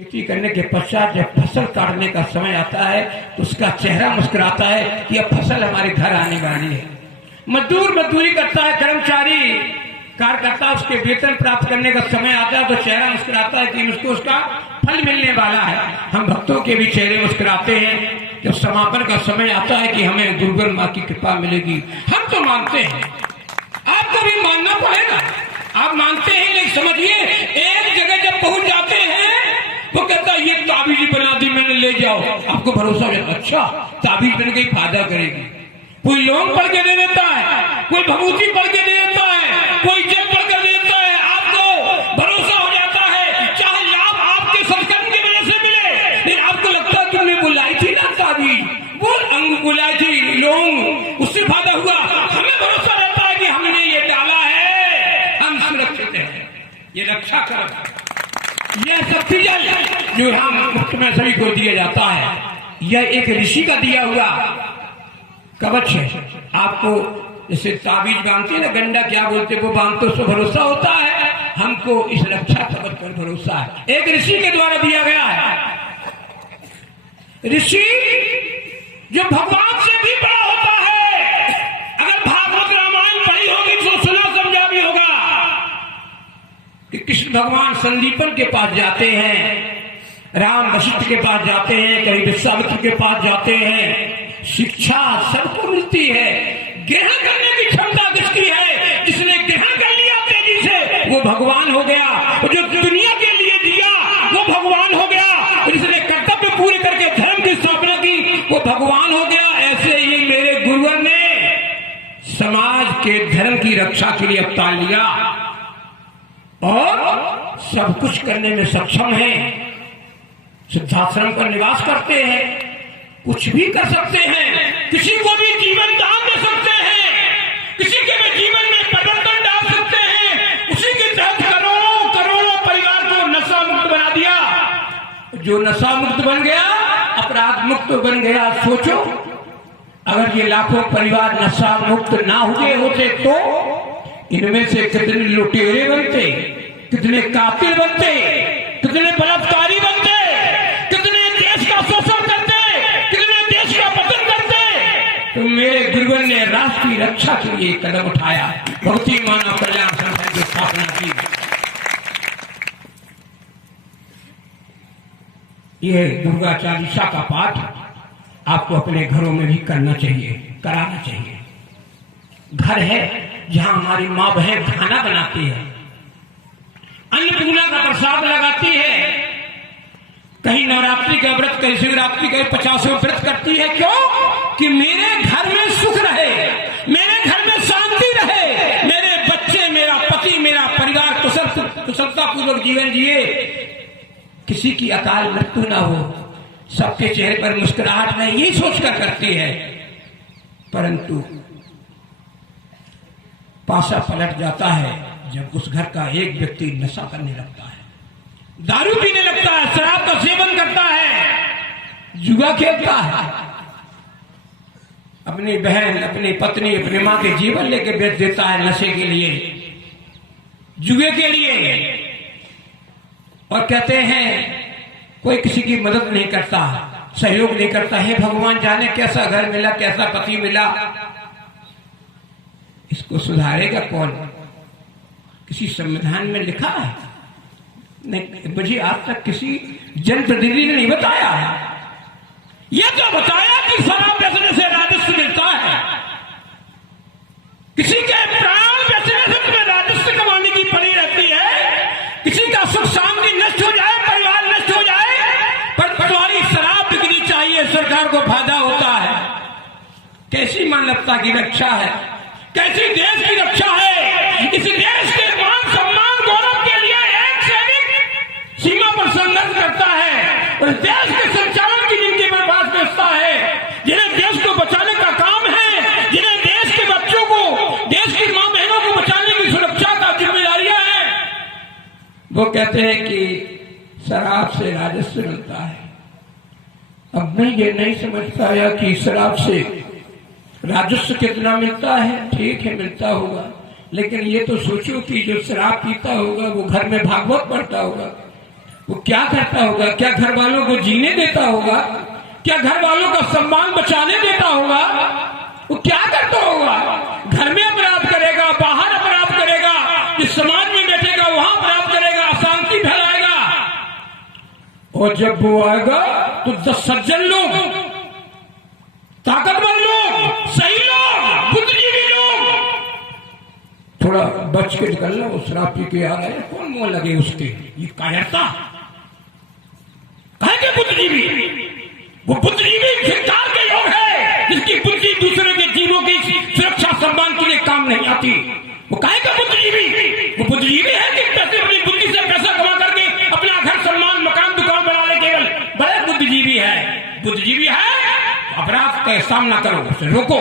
खेती करने के पश्चात जब फसल काटने का समय आता है तो उसका चेहरा मुस्कुराता है कि अब फसल हमारे घर आने वाली है। मजदूर मजदूरी करता है, कर्मचारी कार्यकर्ता उसके वेतन प्राप्त करने का समय आता है तो चेहरा मुस्कुराता है कि उसको उसका फल मिलने वाला है। हम भक्तों के भी चेहरे मुस्कुराते हैं जब समापन का समय आता है कि हमें दुर्गा माँ की कृपा मिलेगी। हम तो मानते हैं, आपको भी मानना पड़ेगा। आप मानते हैं लेकिन समझिए एक जगह जब पहुंच जाते हैं वो कहता है ये ताबीज बना दी मैंने, ले जाओ। आपको भरोसा हो जाता, अच्छा ताबीज बन गई, फायदा करेगी। कोई लौंग पढ़ के दे देता है, कोई भभूति पढ़ के दे देता है, कोई जग पढ़ के दे देता है। आपको भरोसा हो जाता है चाहे लाभ आपके सत्कर्म की वजह से मिले, लेकिन आपको लगता है तुमने बुलाई थी ना ताबीज, वो अंग बुलाई थी लौंग, उससे फायदा हुआ। हमें भरोसा रहता है कि हमने ये डाला है, हम सुरक्षित है, ये रक्षा कर। यह शक्ति जल जो यहाँ मुफ्त में सभी को दिया जाता है, यह एक ऋषि का दिया हुआ कवच है। आपको जैसे ताबीज बांधते हैं ना, गंडा क्या बोलते वो बांधते, उसको भरोसा होता है, हमको इस रक्षा कवच पर भरोसा है, एक ऋषि के द्वारा दिया गया है। ऋषि जो भगवान से भी बड़ा होता है। अगर भागवत रामायण पढ़ी होगी तो सुना समझा भी होगा कि कृष्ण भगवान संदीपन के पास जाते हैं, राम वशिष्ठ के पास जाते हैं, कहीं विश्वामित्र के पास जाते हैं। शिक्षा सबको मिलती है, ग्रहण करने की क्षमता किसकी है? जिसने ग्रहण कर लिया तेजी से वो भगवान हो गया, और जो दुनिया के लिए दिया वो भगवान हो गया, जिसने कर्तव्य पूरे करके धर्म की स्थापना की वो भगवान हो गया। ऐसे ही मेरे गुरुवर ने समाज के धर्म की रक्षा के लिए अवतार लिया और सब कुछ करने में सक्षम है। सिद्धाश्रम पर निवास करते हैं, कुछ भी कर सकते हैं, किसी को भी जीवन दान दे सकते हैं, किसी के भी जीवन में परिवर्तन डाल सकते हैं। उसी के तहत करोड़ों करोड़ों परिवार को नशा मुक्त बना दिया। जो नशा मुक्त बन गया अपराध मुक्त बन गया। सोचो अगर ये लाखों परिवार नशा मुक्त ना हुए होते तो इनमें से कितने लुटेरे बनते, कितने कातिल बनते, कितने बलात्कारी बनते, कितने देश का शोषण करते, कितने देश का पतन करते। तो मेरे गुरुवर ने राष्ट्र की रक्षा के लिए कदम उठाया, भक्ति मानव कल्याण संस्था की स्थापना की। यह दुर्गा चालीसा का पाठ आपको अपने घरों में भी करना चाहिए, कराना चाहिए। घर है जहां हमारी माँ बहन खाना बनाती है, अन्नपूर्णा का प्रसाद लगाती है, कहीं नवरात्रि का व्रत, कहीं शिवरात्रि का 50वें व्रत करती है। क्यों? कि मेरे घर में सुख रहे, मेरे घर में शांति रहे, मेरे बच्चे, मेरा पति, मेरा परिवार कुशलता पूर्वक जीवन जिए, किसी की अकाल मृत्यु ना हो, सबके चेहरे पर मुस्कुराहट नहीं, यही सोचकर करती है। परंतु पासा पलट जाता है जब उस घर का एक व्यक्ति नशा करने लगता है, दारू पीने लगता है, शराब का सेवन करता है, जुआ खेलता है, अपनी बहन, अपनी पत्नी, अपनी मां के जीवन लेके बेच देता है नशे के लिए, जुए के लिए। और कहते हैं कोई किसी की मदद नहीं करता, सहयोग नहीं करता। है भगवान जाने कैसा घर मिला, कैसा पति मिला, इसको सुधारेगा कौन? किसी संविधान में लिखा है? नहीं, मुझे आज तक किसी जनप्रतिनिधि ने नहीं बताया है। यह तो बताया कि शराब बेचने से राजस्व मिलता है, किसी के प्राण बेचने से तुम्हें राजस्व कमाने की पड़ी रहती है, किसी का सुख शांति नष्ट हो जाए, परिवार नष्ट हो जाए, पर तुम्हारी शराब बिकनी चाहिए, सरकार को फायदा होता है। कैसी मानवता की रक्षा है, कैसी देश की रक्षा है। इस देश के मान सम्मान गौरव के लिए एक सैनिक सीमा पर संघर्ष करता है, और देश के संचालन की जिनके में बात बेचता है, जिन्हें देश को बचाने का काम है, जिन्हें देश के बच्चों को, देश की मां बहनों को बचाने की सुरक्षा का जिम्मेदारियां है, वो कहते हैं कि शराब से राजस्व मिलता है। अब मैं ये नहीं समझ पाया कि शराब से राजस्व कितना मिलता है। ठीक है, मिलता होगा, लेकिन ये तो सोचो कि जो शराब पीता होगा वो घर में भागवत पढ़ता होगा, वो क्या करता होगा? क्या घर वालों को जीने देता होगा? क्या घर वालों का सम्मान बचाने देता होगा? वो क्या करता होगा? घर में अपराध करेगा, बाहर अपराध करेगा, जिस समाज में बैठेगा वहां अपराध करेगा, अशांति फैलाएगा। और जब वो आएगा तो 10 सज्जन लोग, ताकतवर लोग, सही लोग, बुद्धिजीवी लोग, थोड़ा बच के निकलना। वो शराब पी के आ गए, कौन मुंह लगे उसके? ये कायरता कहेंगे बुद्धिजीवी। वो बुद्धिजीवी धिक्कार के योग है जिसकी बुद्धि दूसरे के जीवों की सुरक्षा सम्मान के लिए काम नहीं आती। वो कहेगा बुद्धिजीवी। वो बुद्धिजीवी है कि पैसे अपनी बुद्धि से पैसा कमा करके अपना घर, सम्मान, मकान, दुकान बना ले, केवल बड़े बुद्धिजीवी है। बुद्धिजीवी है अपराध का सामना करो, उसे रोको।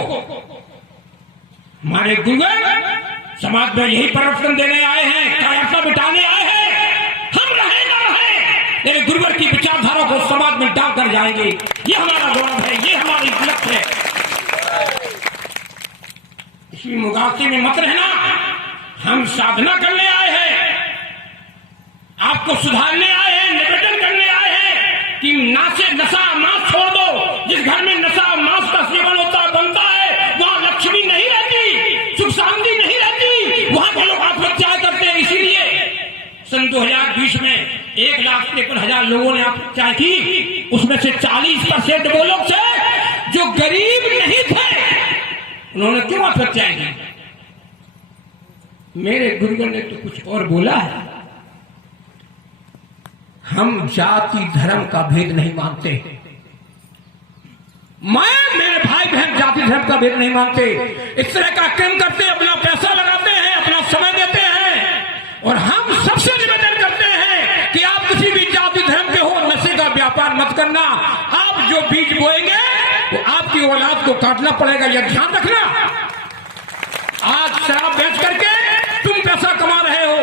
हमारे गुरुवर समाज में यही परिवर्तन देने आए हैं, कायरता मिटाने आए हैं। हम रहे ना रहे, मेरे गुरुवर की विचारधारा को समाज में डाल कर जाएंगे। ये हमारा गौरव है, ये हमारी लक्ष्य है। इसी मुगालते में मत रहना। हम साधना करने आए हैं, आपको सुधारने आए हैं, निवेदन करने आए हैं कि नशा मांस छोड़ दो। जिस घर में नशा मांस का सेवन होता बनता है वहां लक्ष्मी नहीं रहती, सुख शांति नहीं रहती, वहां के लोग आत्महत्या करते हैं। इसीलिए सन 2020 में 1,53,000 लोगों ने आत्महत्या की। उसमें से 40% वो लोग थे जो गरीब नहीं थे। उन्होंने क्यों आत्महत्या की? मेरे गुरुवर ने तो कुछ और बोला है। हम जाति धर्म का भेद नहीं मानते। मेरे भाई बहन जाति धर्म का भेद नहीं मानते। इस तरह का काम करते हैं, अपना पैसा लगाते हैं, अपना समय देते हैं। और हम सबसे निवेदन करते हैं कि आप किसी भी जाति धर्म के हो, नशे का व्यापार मत करना। आप जो बीज बोएंगे वो आपकी औलाद को काटना पड़ेगा, यह ध्यान रखना। आज शराब बेच करके तुम पैसा कमा रहे हो,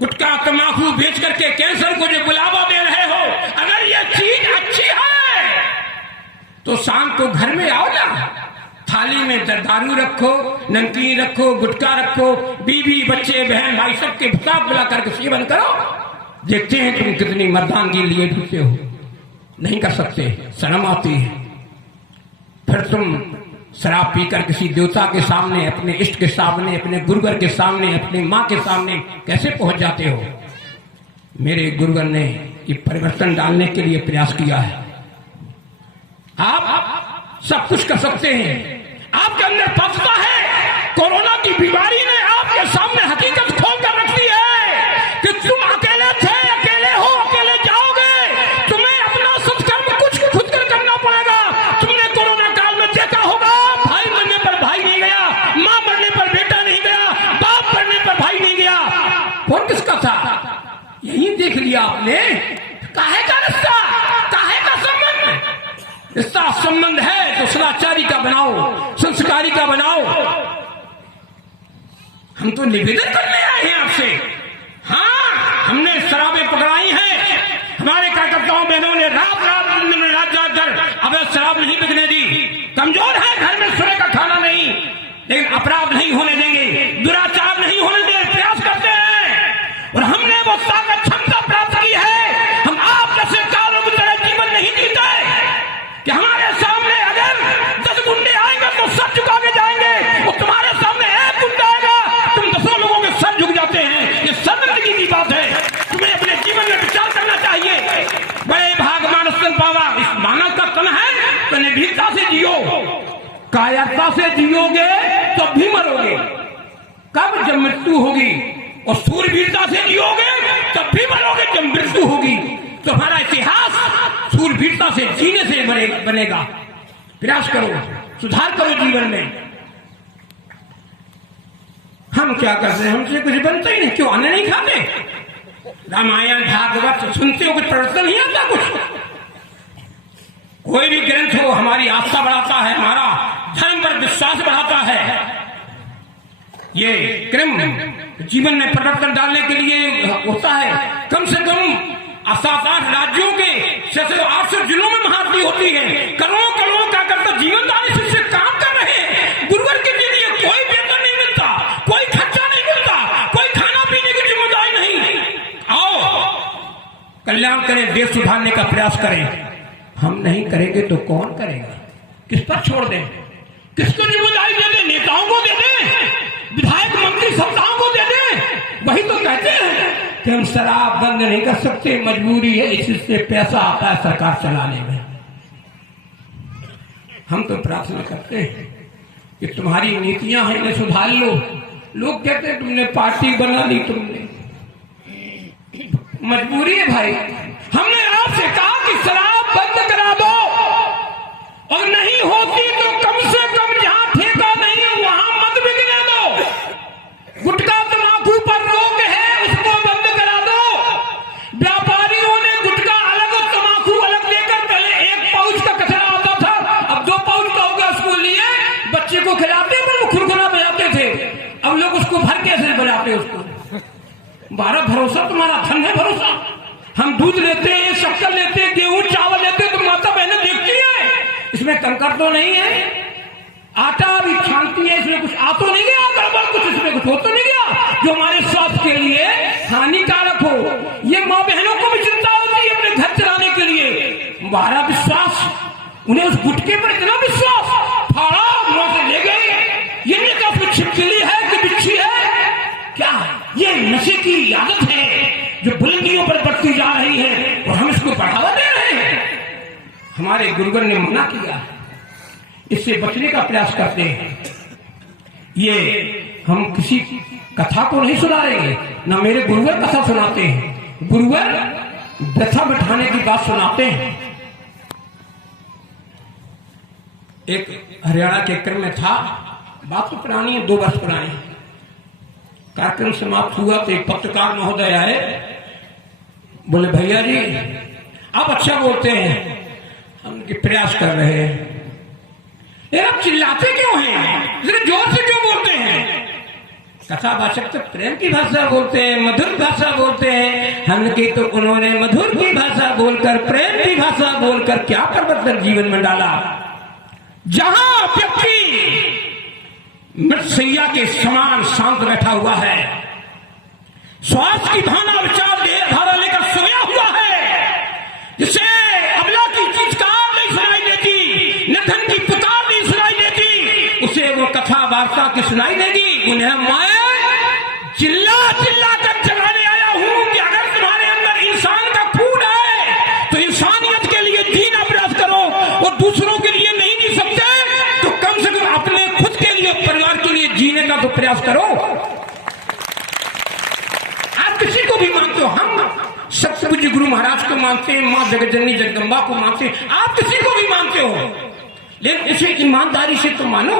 गुटखा तंबाकू बेच करके कैंसर को जो बुलावा दे रहे हो, अगर ये चीज अच्छी है तो शाम को घर में आओ ना, थाली में दारू रखो, नमकीन रखो, गुटखा रखो, बीवी बच्चे बहन भाई सबके साथ बुला करके सेवन करो। देखते हैं तुम कितनी मर्दानगी लिए फिरते हो। नहीं कर सकते, शर्म आती है। फिर तुम शराब पीकर किसी देवता के सामने, अपने इष्ट के सामने, अपने गुरुवर के सामने, अपनी माँ के सामने कैसे पहुंच जाते हो? मेरे गुरुवर ने ये परिवर्तन डालने के लिए प्रयास किया है। आप सब कुछ कर सकते हैं, आपके अंदर पात्रता है। कोरोना की बीमारी ने आपके सामने हकीकत खोल कर रख दी है कि तुम अकेले थे, अकेले हो, अकेले जाओगे। तुम्हें अपना सत्कर्म कुछ खुद कर करना पड़ेगा। तुमने कोरोना काल में देखा होगा, भाई मरने पर भाई नहीं गया, मां मरने पर बेटा नहीं गया, बाप मरने पर भाई नहीं गया। कौन किसका था? यही देख लिया आपने। काहे का रिश्ता, काहे का संबंध? रिश्ता संबंध है तो सदाचारी का बनाओ, संस्कारी का बनाओ। हम तो निवेदन करने आए हैं आपसे। हाँ, हमने शराबें पकड़ाई हैं, हमारे कार्यकर्ताओं बहनों ने रात रात कर अब शराब नहीं बिकने दी। कमजोर है, घर में सुबह का खाना नहीं, लेकिन अपराध नहीं होने देंगे, दुराचार नहीं होने देंगे, प्रयास करते हैं। और हमने वो ताकत क्षमता प्राप्त की है। हम आप जैसे कारों की तरह जीवन नहीं जीते कि हमारे सामने अगर 10 गुंडे आएंगे तो सर झुका के जाएंगे, और तुम्हारे सामने एक गुंडा आएगा तुम 10 लोगों के सर झुक जाते हैं। ये शर्मिंदगी की बात है। तुम्हें अपने जीवन में विचार करना चाहिए। बड़े भाग मानस तन पावा, इस मानव का तन है तो निर्भीकता से जियो। कायरता से जियोगे तो भी मरोगे। कब? जब मृत्यु होगी। और सूरवीरता से जियोगे तब भी मरोगे जब मृत्यु होगी। तो हमारा इतिहास सूरवीरता से जीने से बनेगा। प्रयास करो, सुधार करो जीवन में। हम क्या करते हैं? हमसे कुछ बनता ही नहीं। क्यों अन्न नहीं खाते? रामायण भागवत सुनते हो, कुछ परिवर्तन नहीं आता। कुछ कोई भी ग्रंथ हो हमारी आस्था बढ़ाता है, हमारा धर्म पर विश्वास बढ़ाता है। ये क्रम जीवन में परिवर्तन डालने के लिए होता है। कम से कम 7-8 राज्यों के 600-800 जिलों में महाआरती होती है। करोड़ों करोड़ों का करता जीवन दानी से काम कर रहे हैं। गुरुवर के लिए कोई वेतन नहीं मिलता, कोई खर्चा नहीं मिलता, कोई खाना पीने की जिम्मेदारी नहीं। आओ कल्याण करें, देश सुधारने का प्रयास करें। हम नहीं करेंगे तो कौन करेगा? किस पर छोड़ दें? किसको जिम्मेदारी दे दें? नेताओं को दे दें? विधायक मंत्री सत्ताओं को दे दें? वही तो कहते हैं कि हम शराब बंद नहीं कर सकते, मजबूरी है, इससे पैसा आता है सरकार चलाने में। हम तो प्रार्थना करते हैं कि तुम्हारी नीतियां हैं, इन्हें सुधार लो। लोग कहते हैं तुमने पार्टी बना ली, तुमने मजबूरी है भाई। हमने आपसे कहा कि शराब बंद करा दो, और नहीं होती तो कम से कम जहां ठेका नहीं है वहां मत बिकने दो। गुटखा तंबाकू पर रोक है, उसको बंद करा दो। व्यापारियों ने गुटखा अलग और तंबाकू अलग देकर, पहले 1 पाउच का कचरा आता था, अब 2 पाउच का हो गया। उसको लिए बच्चे को खिलाते पर वो खुरखुरा बजाते थे, अब लोग उसको भर कैसे बजाते उसको। बारह भरोसा तुम्हारा धन है भरोसा। हम दूध लेते हैं, शक्कर लेते हैं, गेहूं चावल लेते हैं, तो माता बहनें देखती है इसमें कंकर तो नहीं है, आटा भी छानती है, इसमें कुछ आ तो नहीं गया, गड़बड़ कुछ इसमें कुछ हो तो नहीं गया जो हमारे स्वास्थ्य के लिए हानिकारक हो। ये माँ बहनों को भी चिंता होती है अपने घर चलाने के लिए। हमारा विश्वास, उन्हें उस गुटके पर इतना विश्वास, फाड़ा मुंह से ले गए। ये नहीं कहा कुछ छिपकली है कि बिच्छी है, क्या ये नशे की आदत है जो बुलंदियों पर बढ़ती जा रही है और हम इसको बढ़ावा दे रहे हैं। हमारे गुरुवर ने मना किया, इससे बचने का प्रयास करते हैं। ये हम किसी कथा को नहीं सुनाएंगे, ना मेरे गुरुवर कथा सुनाते हैं। गुरुवर व्यथा बिठाने की बात सुनाते हैं। एक हरियाणा के क्रम में था, बात तो पुरानी है, 2 वर्ष पुरानी। कार्यक्रम समाप्त हुआ तो एक पत्रकार महोदय आए, बोले भैया जी आप अच्छा बोलते हैं, हम प्रयास कर रहे हैं, लेकिन आप चिल्लाते क्यों हैं, इतने जोर से क्यों बोलते हैं? कथावाचक तो प्रेम की भाषा बोलते हैं, मधुर भाषा बोलते हैं, हमने तो उन्होंने मधुर की भाषा बोलकर, प्रेम की भाषा बोलकर क्या परिवर्तन जीवन में डाला। जहां व्यक्ति मृतशैया के समान शांत बैठा हुआ है, श्वास की भावना विचार धारा लेकर सोया हुआ है, जिसे अबला की चित्कार नहीं सुनाई देती, निर्धन की पुकार नहीं सुनाई देती, उसे वो कथा वार्ता की सुनाई देगी। उन्हें मैं चिल्ला चिल्ला कर जगाने आया हूं कि अगर तुम्हारे अंदर इंसान का खून है तो इंसानियत के लिए जीना प्रयास करो, और दूसरों के लिए नहीं जी सकते तो कम से कम अपने खुद के लिए, परिवार के लिए जीने का तो प्रयास करो। आप किसी को भी मानते हो, हम सतपूज्य गुरु महाराज को मानते हैं, मां जगतजननी जगदम्बा को मानते हैं, आप किसी को भी मानते हो, लेकिन उसे ईमानदारी से तो मानो।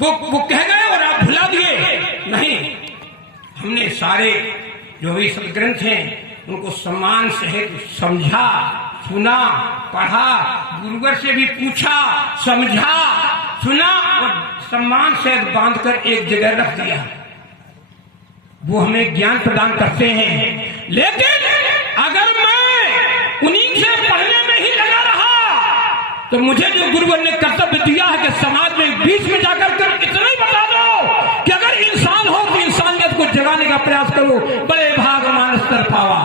वो कह गए और आप भुला दिए, नहीं। हमने सारे जो भी सदग्रंथ हैं उनको सम्मान सहित समझा, सुना, पढ़ा, गुरुवर से भी पूछा, समझा, सुना और सम्मान सहित बांधकर एक जगह रख दिया। वो हमें ज्ञान प्रदान करते हैं, लेकिन अगर मैं उन्हीं से पढ़ने में ही लगा रहा तो मुझे जो गुरुवर ने कर्तव्य दिया है कि समाज में बीच में जाकर कर इतना ही बता दो कि अगर इंसान हो तो इंसानियत को जगाने का प्रयास करो, बड़े भाग मानस तर पावा।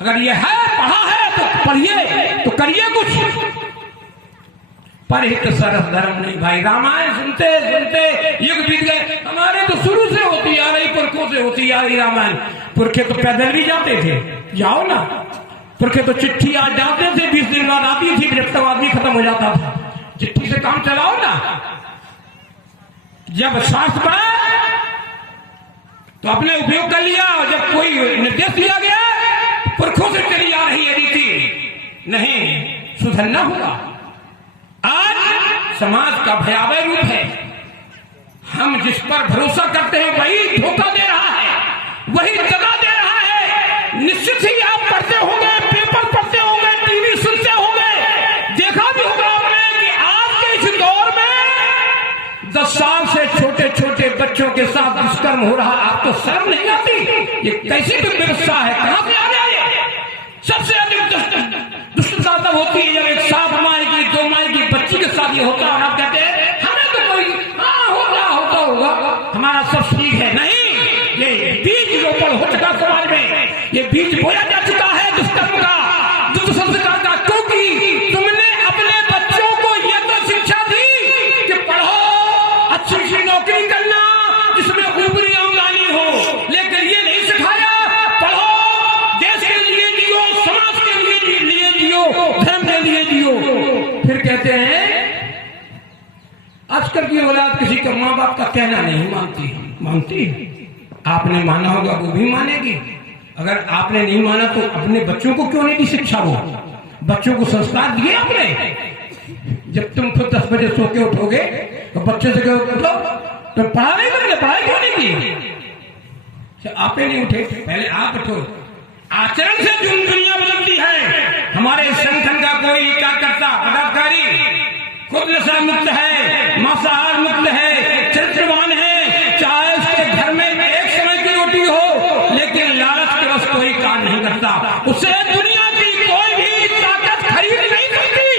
अगर ये है, पढ़ा है तो पढ़िए, तो करिए कुछ। परहित सरस धर्म नहीं भाई। रामायण सुनते सुनते युग बीत गए। हमारे तो शुरू से होती आ रही, पुरखों से होती आ रही रामायण। पुरखे तो पैदल भी जाते थे, जाओ ना। पुरखे तो चिट्ठी आज जाते थे, 20 दिन बाद आती थी, जब तक आदमी खत्म हो जाता था। चिट्ठी से काम चलाओ ना। जब शास्त्र पढ़ा तो अपने उपयोग कर लिया, और जब कोई निर्देश दिया गया पुरखों से चली आ रही है रीति, नहीं सुधरना होगा। आज समाज का भयावह रूप है। हम जिस पर भरोसा करते हैं वही धोखा दे रहा है, वही दगा दे रहा है। निश्चित ही आप पढ़ते होंगे, पेपर पढ़ते होंगे, टीवी सुनते होंगे, देखा भी होगा आपने कि आज के इस दौर में 10 साल से छोटे छोटे बच्चों के साथ दुष्कर्म हो रहा। आपको शर्म नहीं आती? ये कैसी तो व्यवस्था है, कहां से आ गया ये? सबसे अधिक दुष्टता तब होती है जब एक 7 माह की 2 माह की बच्ची के साथ ये होता है और आप कहते हैं हमें तो कोई होता होगा, हमारा सब ठीक है। नहीं, ये बीज रोपण हो चुका समाज में, ये बीज बोया जा चुका है। दुष्कर्म का, दुष्ट संस्कार का, क्योंकि तुमने अपने बच्चों को यह तो शिक्षा दी कि पढ़ो, अच्छी सी नौकरी करना जिसमें ऊपरी आमदनी हो, लेकिन ये नहीं सिखाया पढ़ो, देश के लिए जियो, समाज के लिए जियो, धर्म के लिए जियो। फिर कहते हैं आजकल की औलाद किसी का माँ बाप का कहना नहीं मानती। आपने माना होगा वो भी मानेगी। अगर आपने नहीं माना तो अपने बच्चों को क्यों नहीं दी शिक्षा? वो बच्चों को संस्कार दिए आपने? जब तुम खुद 10 बजे सो के उठोगे तो बच्चे से कहो उठो, तो पढ़ाई करोगे, पढ़ाई क्यों नहीं की? आप ही नहीं उठे, पहले आप उठो। आचरण से जो दुनिया बदलती है। हमारे संगठन का कोई कार्यकर्ता पदाधिकारी खुद नशा मुक्त है, मांसाहार मुक्त है, चरित्रवान है, चाहे उसके घर में एक समय की रोटी हो, लेकिन लालच के बस कोई काम नहीं करता, उसे दुनिया की कोई भी ताकत खरीद नहीं सकती।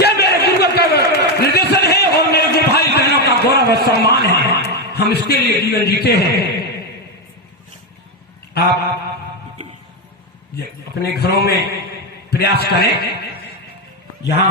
यह मेरे गुरु का निर्देशन है और मेरे गुरु भाई बहनों का गौरव और सम्मान है। हम इसके लिए जीवन जीते हैं। आप अपने घरों में प्रयास करें, जहां